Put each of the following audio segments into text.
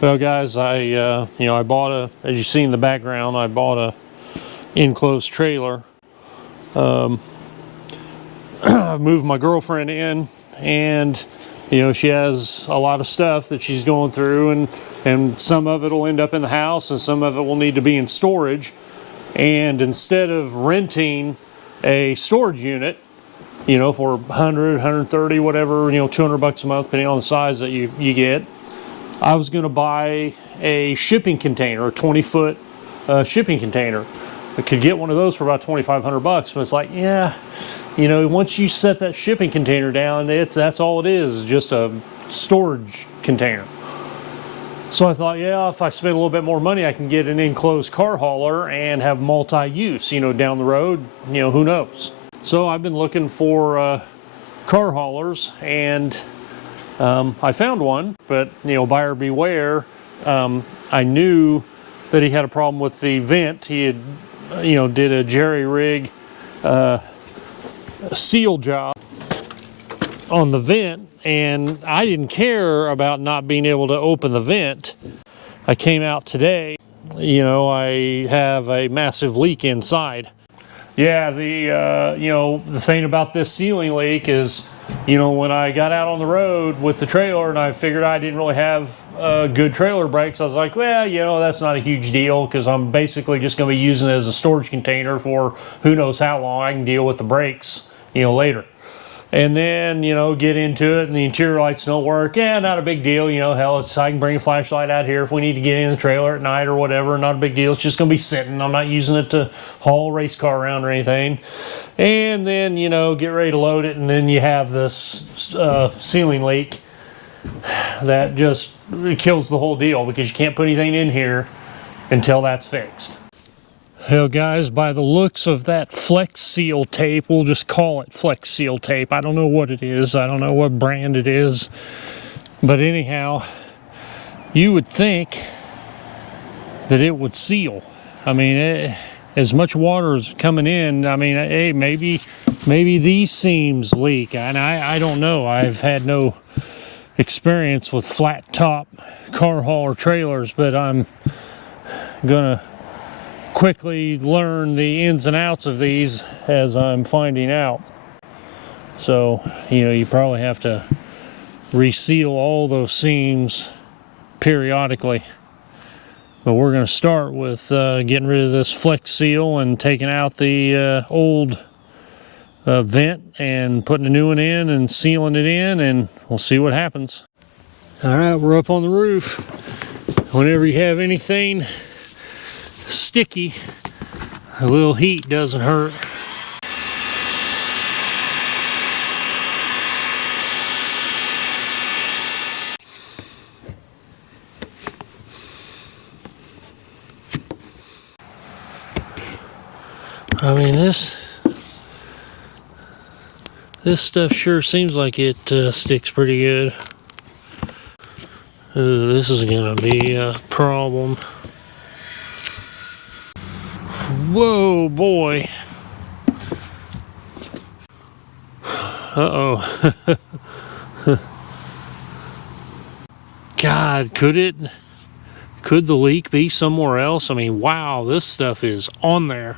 Well, guys, I bought as you see in the background, I bought a enclosed trailer. I've moved my girlfriend in, and she has a lot of stuff that she's going through, and some of it will end up in the house, and some of it will need to be in storage. And instead of renting a storage unit, for 100, 130, whatever, $200 a month, depending on the size that you get, I was going to buy a shipping container, a 20-foot shipping container. I could get one of those for about $2,500, but it's like, yeah, once you set that shipping container down, that's all it is, just a storage container. So I thought, yeah, if I spend a little bit more money, I can get an enclosed car hauler and have multi-use, down the road, who knows. So I've been looking for car haulers, and I found one, but buyer beware. I knew that he had a problem with the vent. He had, did a jerry rig seal job on the vent, and I didn't care about not being able to open the vent. I came out today, I have a massive leak inside. Yeah, the thing about this sealing leak is, when I got out on the road with the trailer and I figured I didn't really have good trailer brakes, I was like, well, that's not a huge deal, because I'm basically just going to be using it as a storage container for who knows how long. I can deal with the brakes, later. And then, get into it and the interior lights don't work. Yeah, not a big deal. Hell, I can bring a flashlight out here if we need to get in the trailer at night or whatever. Not a big deal. It's just going to be sitting. I'm not using it to haul a race car around or anything. And then, get ready to load it, and then you have this sealing leak that just kills the whole deal, because you can't put anything in here until that's fixed. Well, guys, by the looks of that Flex Seal tape, we'll just call it Flex Seal tape. I don't know what it is. I don't know what brand it is. But anyhow, you would think that it would seal. I mean, as much water is coming in, I mean, hey, maybe these seams leak. And I don't know. I've had no experience with flat top car hauler trailers, but I'm gonna quickly learn the ins and outs of these as I'm finding out. So, you probably have to reseal all those seams periodically. But we're going to start with getting rid of this Flex Seal and taking out the old vent and putting a new one in and sealing it in, and we'll see what happens. All right, we're up on the roof. Whenever you have anything sticky, a little heat doesn't hurt. I mean, this stuff sure seems like it sticks pretty good. Ooh, this is gonna be a problem. Whoa, boy. Uh-oh. God, could the leak be somewhere else? I mean, wow, this stuff is on there.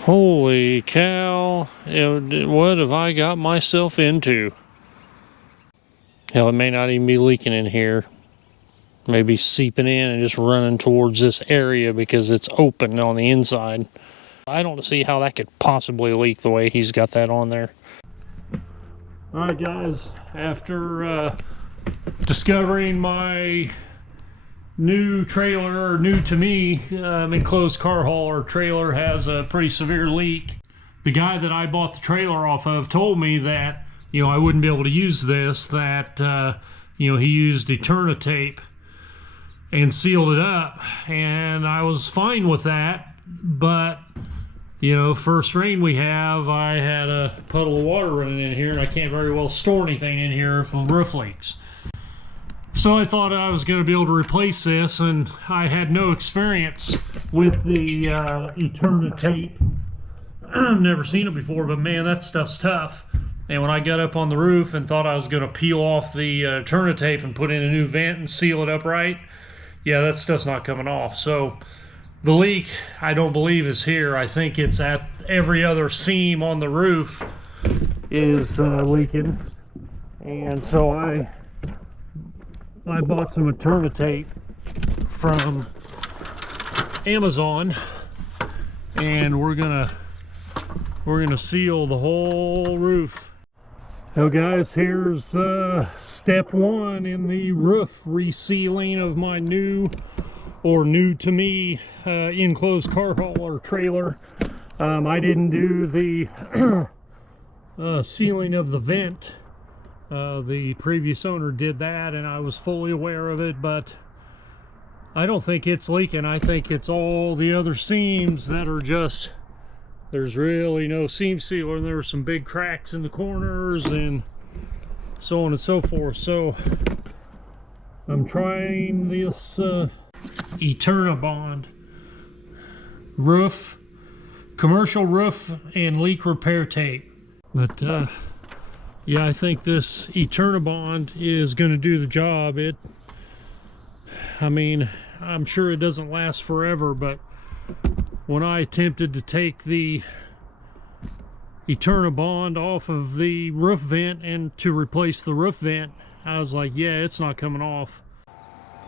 Holy cow. What have I got myself into? Hell, it may not even be leaking in here. Maybe seeping in and just running towards this area because it's open on the inside. I don't see how that could possibly leak the way he's got that on there. Alright guys, after discovering my new trailer, or new to me, enclosed car hauler trailer has a pretty severe leak. The guy that I bought the trailer off of told me that, I wouldn't be able to use this, that, he used Eterna tape and sealed it up, and I was fine with that, but first rain we have, I had a puddle of water running in here, and I can't very well store anything in here if the roof leaks. So I thought I was going to be able to replace this, and I had no experience with the Eterna tape. I've never seen it before, but man, that stuff's tough. And when I got up on the roof and thought I was going to peel off the Eterna tape and put in a new vent and seal it up right, yeah, that stuff's not coming off. So the leak, I don't believe, is here. I think it's at every other seam on the roof is leaking. And so I bought some Eterna tape from Amazon, and we're gonna seal the whole roof. Now guys, here's step one in the roof resealing of my new to me enclosed car hauler trailer. I didn't do the sealing of the vent. The previous owner did that, and I was fully aware of it, but I don't think it's leaking. I think it's all the other seams that are just, there's really no seam sealer, and there's some big cracks in the corners and so on and so forth. So I'm trying this Eterna Bond roof, commercial roof and leak repair tape. But yeah, I think this Eterna Bond is going to do the job. I mean, I'm sure it doesn't last forever, but when I attempted to take the Eterna Bond off of the roof vent and to replace the roof vent, I was like, yeah, it's not coming off.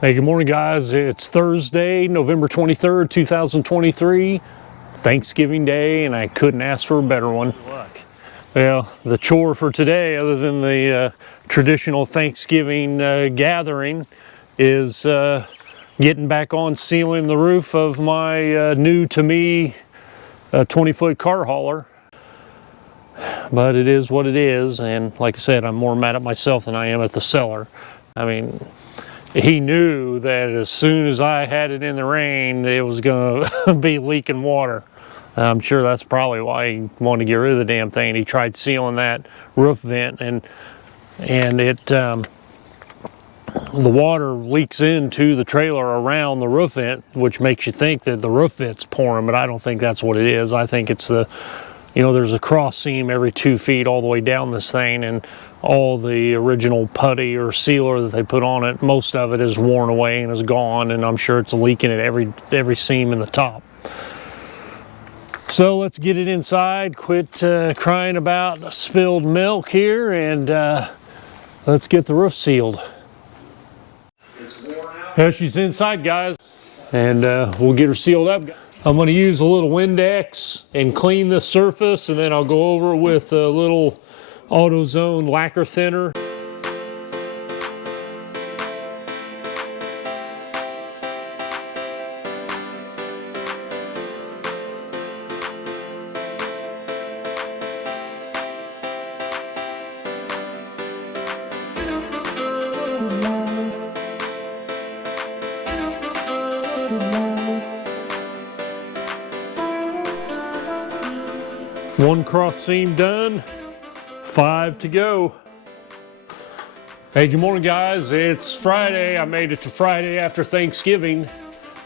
Hey, good morning, guys. It's Thursday, November 23rd, 2023, Thanksgiving Day, and I couldn't ask for a better one. Good luck. Well, the chore for today, other than the traditional Thanksgiving gathering, is getting back on sealing the roof of my new to me 20-foot car hauler. But it is what it is, and like I said, I'm more mad at myself than I am at the seller. I mean, he knew that as soon as I had it in the rain, it was going to be leaking water. I'm sure that's probably why he wanted to get rid of the damn thing. He tried sealing that roof vent, and it the water leaks into the trailer around the roof vent, which makes you think that the roof vent's pouring, but I don't think that's what it is. I think it's the, you know, there's a cross seam every 2 feet all the way down this thing, and all the original putty or sealer that they put on it, most of it is worn away and is gone, and I'm sure it's leaking at every seam in the top. So let's get it inside, quit crying about spilled milk here, and let's get the roof sealed. Now she's inside, guys, and we'll get her sealed up. I'm going to use a little Windex and clean the surface, and then I'll go over with a little AutoZone lacquer thinner. One cross seam done, 5 to go. Hey, good morning, guys. It's Friday. I made it to Friday after Thanksgiving,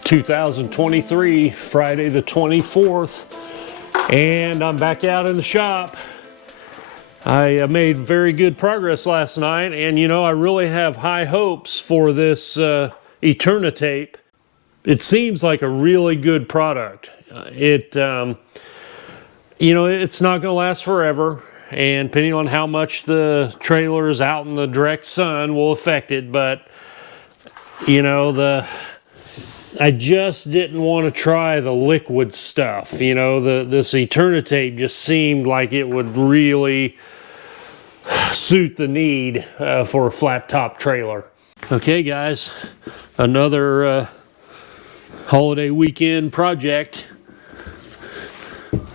2023, Friday the 24th, and I'm back out in the shop. I made very good progress last night, and you know, I really have high hopes for this Eterna tape. It seems like a really good product. You know, it's not going to last forever, and depending on how much the trailer is out in the direct sun will affect it, but you know, I just didn't want to try the liquid stuff. You know, this Eterna tape just seemed like it would really suit the need for a flat top trailer. Okay, guys, another holiday weekend project.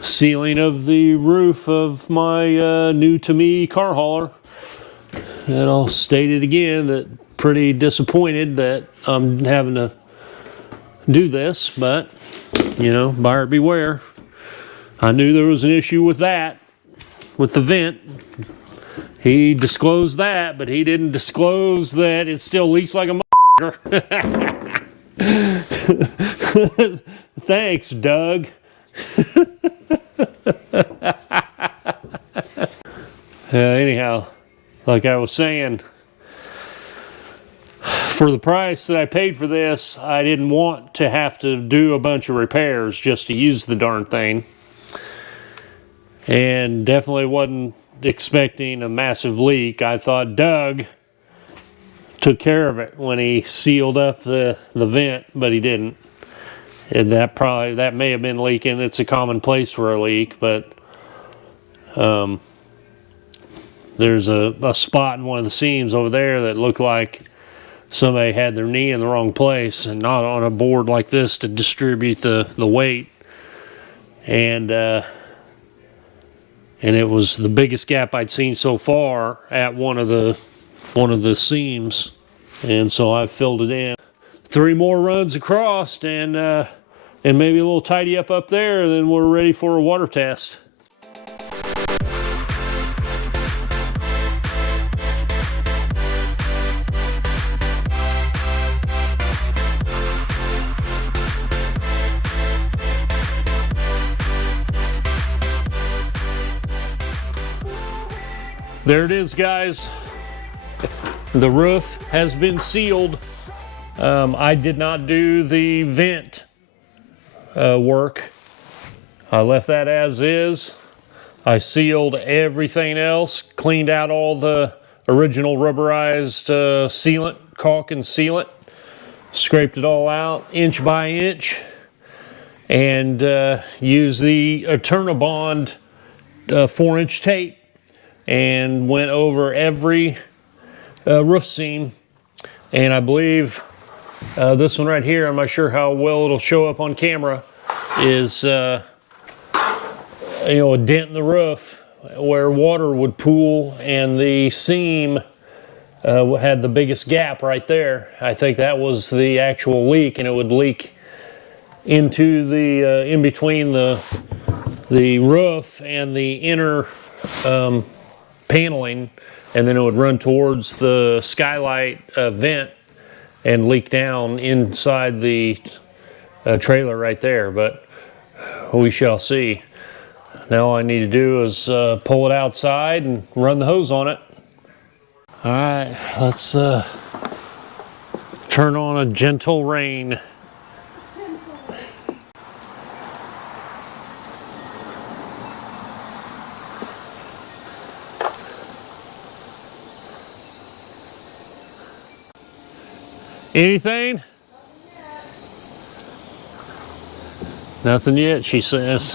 Sealing of the roof of my new to me car hauler. And I'll state it again that pretty disappointed that I'm having to do this, but you know, buyer beware. I knew there was an issue with that, with the vent. He disclosed that, but he didn't disclose that it still leaks like a motherfucker. Thanks, Doug. Anyhow, like I was saying, for the price that I paid for this, I didn't want to have to do a bunch of repairs just to use the darn thing. And definitely wasn't expecting a massive leak. I thought Doug took care of it when he sealed up the vent, but he didn't. And that may have been leaking. It's a common place for a leak, but there's a spot in one of the seams over there that looked like somebody had their knee in the wrong place and not on a board like this to distribute the weight. And it was the biggest gap I'd seen so far at one of the seams. And so I filled it in. 3 more runs across and maybe a little tidy up there, and then we're ready for a water test. There it is, guys. The roof has been sealed. I did not do the vent work. I left that as is. I sealed everything else, cleaned out all the original rubberized sealant, caulk and sealant, scraped it all out inch by inch, and used the Eterna Bond 4-inch tape and went over every roof seam. And I believe this one right here, I'm not sure how well it'll show up on camera, is a dent in the roof where water would pool, and the seam had the biggest gap right there. I think that was the actual leak, and it would leak into the in between the roof and the inner paneling, and then it would run towards the skylight vent and leak down inside the trailer right there. But we shall see. Now all I need to do is pull it outside and run the hose on it. All right, let's turn on a gentle rain. Anything? Nothing yet, she says.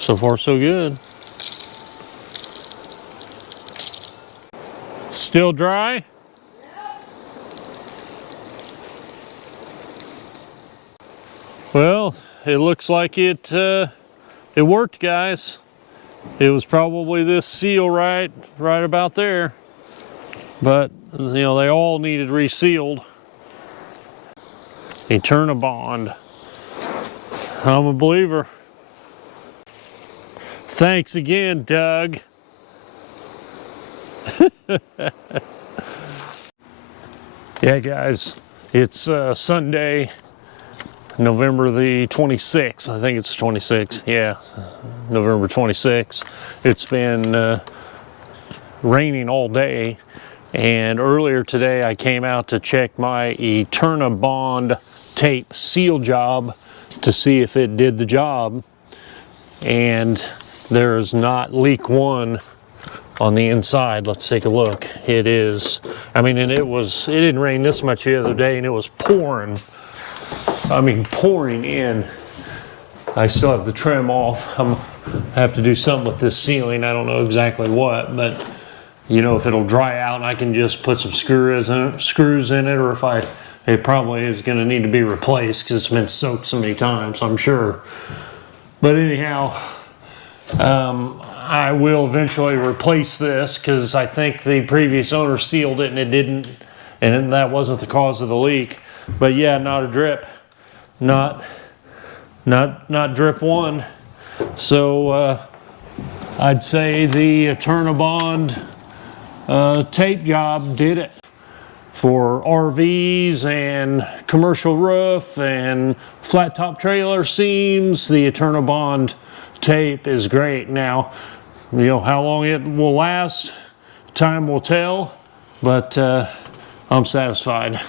So far, so good. Still dry? Well, it looks like it worked, guys. It was probably this seal right about there, but they all needed resealed. Eterna Bond. I'm a believer. Thanks again, Doug. Yeah, guys, it's Sunday, November the 26th. I think it's 26th. Yeah, November 26th. It's been raining all day, and earlier today I came out to check my Eterna Bond tape seal job to see if it did the job, and there is not leak one on the inside. Let's take a look. It is, I mean, and it didn't rain this much the other day, and it was pouring. I mean, pouring in. I still have the trim off. I have to do something with this ceiling. I don't know exactly what, but if it'll dry out and I can just put some screws in it, or if it probably is going to need to be replaced because it's been soaked so many times, I'm sure. But anyhow, I will eventually replace this because I think the previous owner sealed it and it didn't, and that wasn't the cause of the leak. But yeah, not a drip, not drip one. So I'd say the Eterna Bond tape job did it for RVs and commercial roof and flat top trailer seams. The Eterna Bond tape is great. Now, you know, how long it will last, time will tell, but I'm satisfied.